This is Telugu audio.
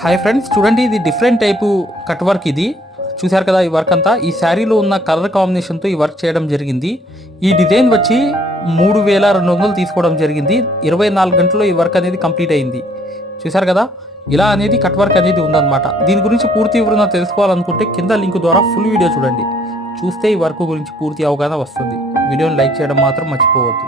హాయ్ ఫ్రెండ్స్, చూడండి ఇది డిఫరెంట్ టైపు కట్ వర్క్. ఇది చూశారు కదా, ఈ వర్క్ అంతా ఈ శారీలో ఉన్న కలర్ కాంబినేషన్తో ఈ వర్క్ చేయడం జరిగింది. ఈ డిజైన్ వచ్చి 3200 తీసుకోవడం జరిగింది. 24 గంటల్లో ఈ వర్క్ అనేది కంప్లీట్ అయింది. చూశారు కదా, ఇలా అనేది కట్ వర్క్ అనేది ఉందన్నమాట. దీని గురించి పూర్తి వివరణ తెలుసుకోవాలనుకుంటే కింద లింక్ ద్వారా ఫుల్ వీడియో చూడండి. చూస్తే ఈ వర్క్ గురించి పూర్తి అవగాహన వస్తుంది. వీడియోని లైక్ చేయడం మాత్రం మర్చిపోవద్దు.